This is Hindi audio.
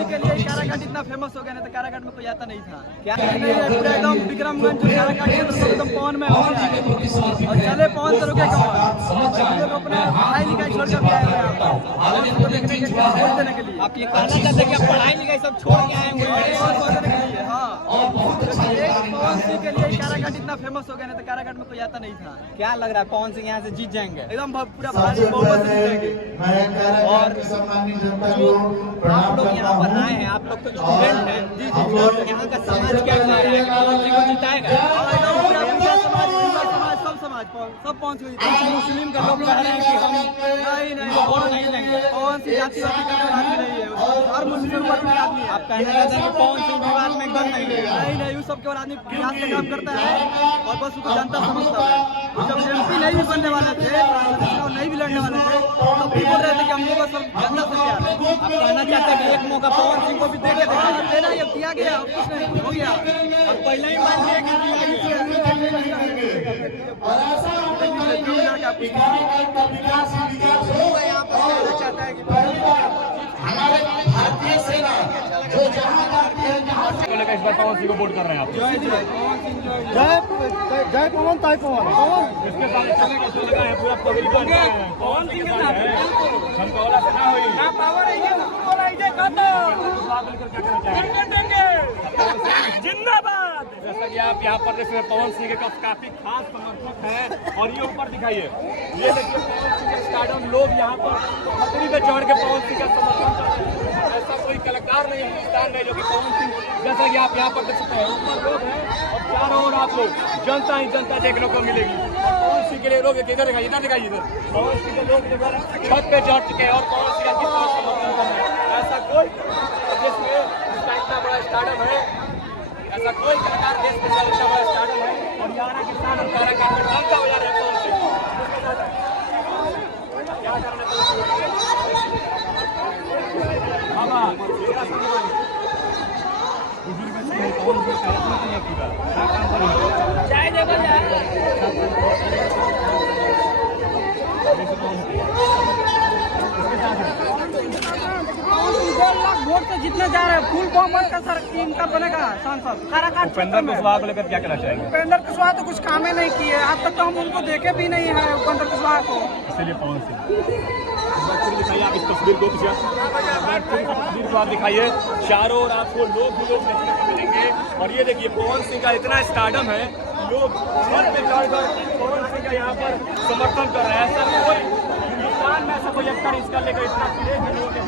सिंह के लिए काराकाट इतना फेमस हो गया, नहीं तो काराकाट में कोई आता नहीं था। क्या नहीं है, पूरा एकदम विक्रमगंज जो काराकाट क्षेत्र सब एकदम पवन में हो गया है। और चले पवन तो रुके कौन, लोग अपने पढ़ाई लिखाई छोड़ कर भी आए हुए हैं पवन सिंह को देखने के लिए, वोट देने के लिए। आप ये कहना चाहते हैं कि पढ़ाई लिखाई सब छोड़ के आए हुए हैं? वोट देने के लिए, हाँ। पवन सिंह के लिए काराकाट इतना फेमस हो गया, नहीं तो काराकाट में कोई आता नहीं था। क्या लग रहा है पवन सिंह यहाँ से जीत जाएंगे? एकदम पूरा भारी बहुमत से जीतेंगे। और आप लोग यहाँ पर आए हैं, आप लोग तो स्टूडेंट हैं, यहाँ का समाज क्या कह रहा है कि पवन सिंह को जिताएगा? सब पहुँच गई। मुस्लिम का लोग कह रहे हैं कि हम नहीं वोट नहीं देंगे। पवन सिंह जातिवादी का आदमी नहीं है, हर मुस्लिम वर्ग का आदमी है। आप कहना चाहते हैं कि पवन सिंह विवाद में गन नहीं है? नहीं, उस सब केवल आदमी विकास का काम करता है और बस उसको जनता समझता है। जब एमपी नहीं भी बनने वाले थे और नहीं भी लड़ने वाले थे, तब भी बोल रहे थे कि हम लोग सब जनता से प्यार है। आप कहना चाहते हैं कि एक मौका पवन सिंह को भी दे के देखा जाए? देना ये दिया गया, कुछ नहीं हो गया। और पहले ही मान लिया कि भारतीय सेना जो जहां इस बार पवन सिंह को वोट कर रहे हैं आप? जय पवन ताई पवन इसके साथ चलेगा लगा है पूरा पगड़ी बांध के पवन सिंह के साथ संकौला से ना हुई ना पावर है ये बोला है ये कहता लेकर क्या करना चाहेंगे? जिंदाबाद। जैसा कि आप यहाँ पर देख रहे हैं पवन सिंह के काफी खास समर्थक हैं और ये ऊपर दिखाइए, ये देखिए पवन सिंह के स्टार्डम लोग यहाँ पर खतरी पे चढ़ के पवन सिंह का समर्थन कर रहे हैं। ऐसा कोई कलाकार नहीं हिंदुस्तान में जो कि पवन सिंह, जैसा कि आप यहाँ पर देख सकते हैं ऊपर लोग हैं और चारों ओर आप लोग जनता ही जनता देखने को मिलेगी। और पवन सिंह के लिए लोग इधर दिखाइए इधर पवन सिंह के लोग इधर छत पे चढ़ चुके हैं और पवन सिंह का कितना समर्थन कर रहे हैं। ऐसा कोई देश में इसका इतना बड़ा स्टार्डम है, ऐसा कोई कलाकार देश में इतना बड़ा स्टार्डम है और यहाँ के किसान और कलाकार में डंका बजा रहे हैं पवन सिंह। क्या करना वोट तो जितने जा रहे हैं फुल बहुमत का सर इनका बनेगा सांसद काराकाट। उपेंद्र कुशवाहा को लेकर क्या कहना चाहेंगे? उपेंद्र कुशवाहा तो कुछ काम ही नहीं किए, आज तक तो हम उनको देखे भी नहीं है उपेंद्र कुशवाहा को। इसलिए पवन सिंह दिखाइए आप इस तस्वीर को तस्वीर को आप दिखाइए, चारों ओर आपको लोग भी लोग देखने को मिलेंगे। और ये देखिए पवन सिंह का इतना स्टार्डम है, लोग छत पे चढ़कर पवन सिंह का यहाँ पर समर्थन कर रहे हैं। ऐसा कोई हिंदुस्तान में ऐसा कोई एक्टर इसका लेकर इतना क्रेज लोगों के